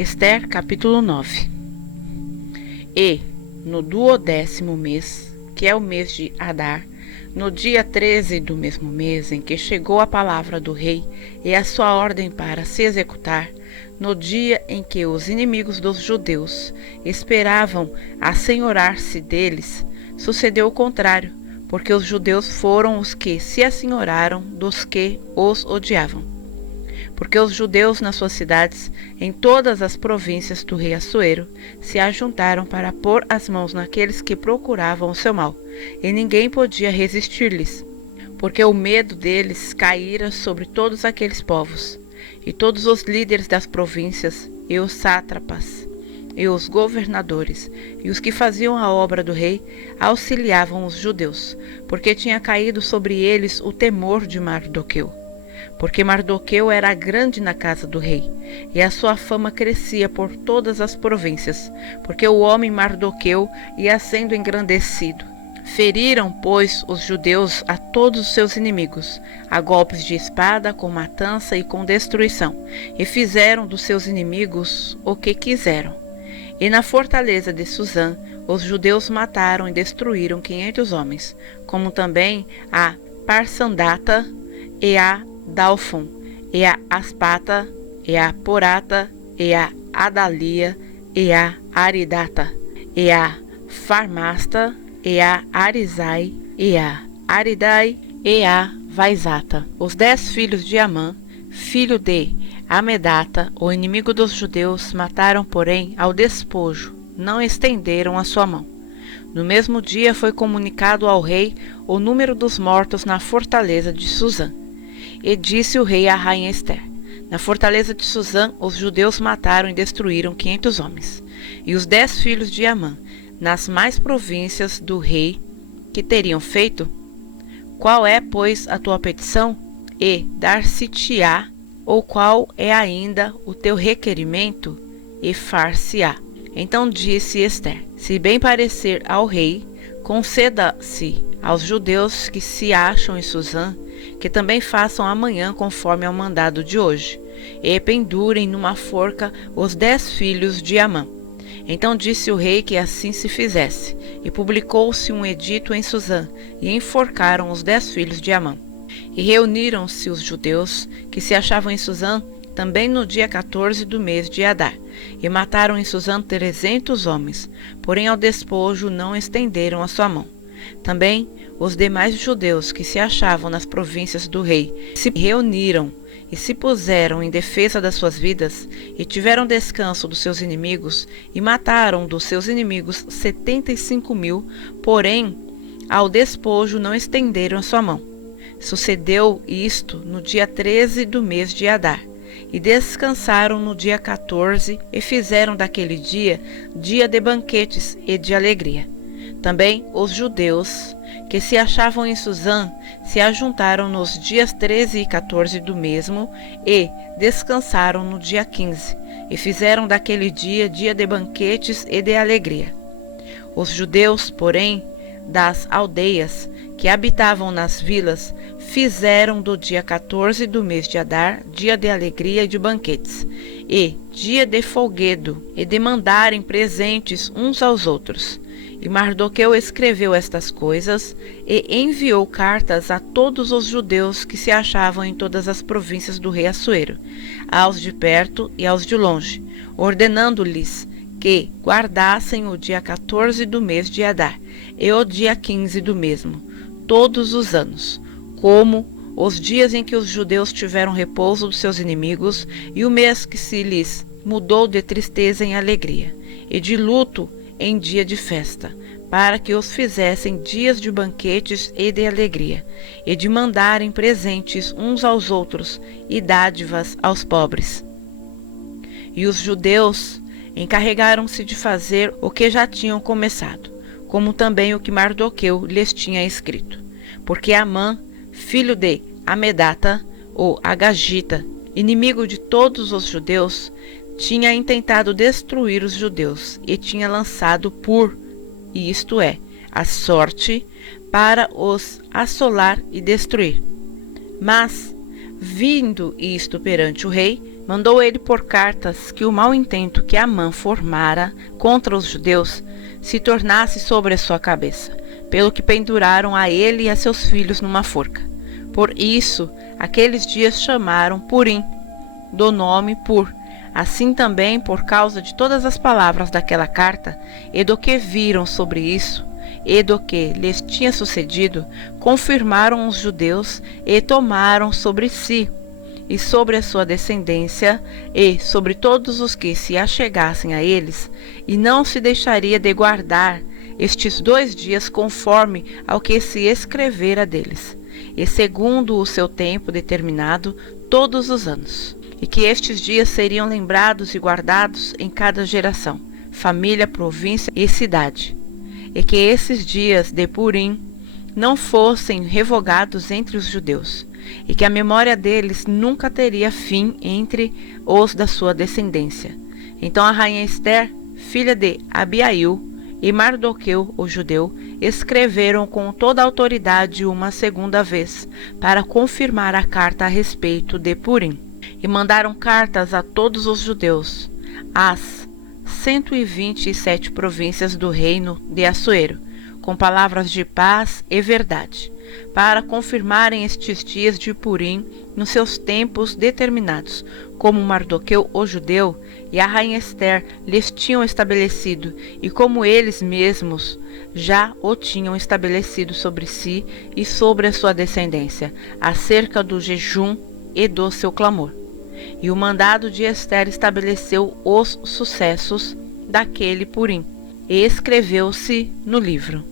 Ester, capítulo 9. E, no 12º mês, que é o mês de Adar, no dia 13 do mesmo mês em que chegou a palavra do rei e a sua ordem para se executar, no dia em que os inimigos dos judeus esperavam assenhorar-se deles, sucedeu o contrário, porque os judeus foram os que se assenhoraram dos que os odiavam. Porque os judeus nas suas cidades, em todas as províncias do rei Assuero, se ajuntaram para pôr as mãos naqueles que procuravam o seu mal, e ninguém podia resistir-lhes, porque o medo deles caíra sobre todos aqueles povos, e todos os líderes das províncias, e os sátrapas, e os governadores, e os que faziam a obra do rei, auxiliavam os judeus, porque tinha caído sobre eles o temor de Mardoqueu. Porque Mardoqueu era grande na casa do rei, e a sua fama crescia por todas as províncias, porque o homem Mardoqueu ia sendo engrandecido. Feriram, pois, os judeus a todos os seus inimigos, a golpes de espada, com matança e com destruição, e fizeram dos seus inimigos o que quiseram. E na fortaleza de Suzã, os judeus mataram e destruíram 500 homens, como também a Parsandata e a Dalfon, e a Aspata, e a Porata, e a Adalia, e a Aridata, e a Farmasta, e a Arizai, e a Aridai, e a Vaizata. Os 10 filhos de Amã, filho de Amedata, o inimigo dos judeus, mataram, porém, ao despojo, não estenderam a sua mão. No mesmo dia foi comunicado ao rei o número dos mortos na fortaleza de Suzã. E disse o rei à rainha Ester: na fortaleza de Suzã, os judeus mataram e destruíram 500 homens. E os 10 filhos de Amã, nas mais províncias do rei, que teriam feito? Qual é, pois, a tua petição? E dar-se-te-á, ou qual é ainda o teu requerimento? E far-se-á. Então disse Ester: se bem parecer ao rei, conceda-se aos judeus que se acham em Suzã, que também façam amanhã conforme ao mandado de hoje, e pendurem numa forca os 10 filhos de Amã. Então disse o rei que assim se fizesse, e publicou-se um edito em Suzã, e enforcaram os 10 filhos de Amã. E reuniram-se os judeus que se achavam em Suzã também no dia 14 do mês de Adar, e mataram em Suzã 300 homens, porém ao despojo não estenderam a sua mão. Também os demais judeus que se achavam nas províncias do rei se reuniram e se puseram em defesa das suas vidas, e tiveram descanso dos seus inimigos, e mataram dos seus inimigos 75.000, porém ao despojo não estenderam a sua mão. Sucedeu isto no dia 13 do mês de Adar, e descansaram no dia 14, e fizeram daquele dia dia de banquetes e de alegria. Também os judeus que se achavam em Suzã se ajuntaram nos dias 13 e 14 do mesmo, e descansaram no dia 15, e fizeram daquele dia dia de banquetes e de alegria. Os judeus, porém, das aldeias que habitavam nas vilas, fizeram do dia 14 do mês de Adar dia de alegria e de banquetes, e dia de folguedo, e de mandarem presentes uns aos outros. E Mardoqueu escreveu estas coisas e enviou cartas a todos os judeus que se achavam em todas as províncias do rei Assuero, aos de perto e aos de longe, ordenando-lhes que guardassem o dia 14 do mês de Adar e o dia 15 do mesmo, todos os anos, como os dias em que os judeus tiveram repouso dos seus inimigos, e o mês que se lhes mudou de tristeza em alegria, e de luto em dia de festa, para que os fizessem dias de banquetes e de alegria, e de mandarem presentes uns aos outros e dádivas aos pobres. E os judeus encarregaram-se de fazer o que já tinham começado, como também o que Mardoqueu lhes tinha escrito. Porque Amã, filho de Amedata, ou Agagita, inimigo de todos os judeus, tinha intentado destruir os judeus, e tinha lançado isto é, a sorte, para os assolar e destruir. Mas, vindo isto perante o rei, mandou ele por cartas que o mau intento que Amã formara contra os judeus se tornasse sobre a sua cabeça, pelo que penduraram a ele e a seus filhos numa forca. Por isso, aqueles dias chamaram Purim, do nome Pur. Assim também, por causa de todas as palavras daquela carta, e do que viram sobre isso, e do que lhes tinha sucedido, confirmaram os judeus e tomaram sobre si, e sobre a sua descendência, e sobre todos os que se achegassem a eles, e não se deixaria de guardar estes 2 dias conforme ao que se escrevera deles, e segundo o seu tempo determinado todos os anos. E que estes dias seriam lembrados e guardados em cada geração, família, província e cidade. E que esses dias de Purim não fossem revogados entre os judeus, e que a memória deles nunca teria fim entre os da sua descendência. Então a rainha Ester, filha de Abiail, e Mardoqueu, o judeu, escreveram com toda a autoridade uma segunda vez, para confirmar a carta a respeito de Purim. E mandaram cartas a todos os judeus, às 127 províncias do reino de Assuero, com palavras de paz e verdade, para confirmarem estes dias de Purim nos seus tempos determinados, como Mardoqueu o judeu e a rainha Ester lhes tinham estabelecido, e como eles mesmos já o tinham estabelecido sobre si e sobre a sua descendência, acerca do jejum e do seu clamor. E o mandado de Ester estabeleceu os sucessos daquele Purim, e escreveu-se no livro.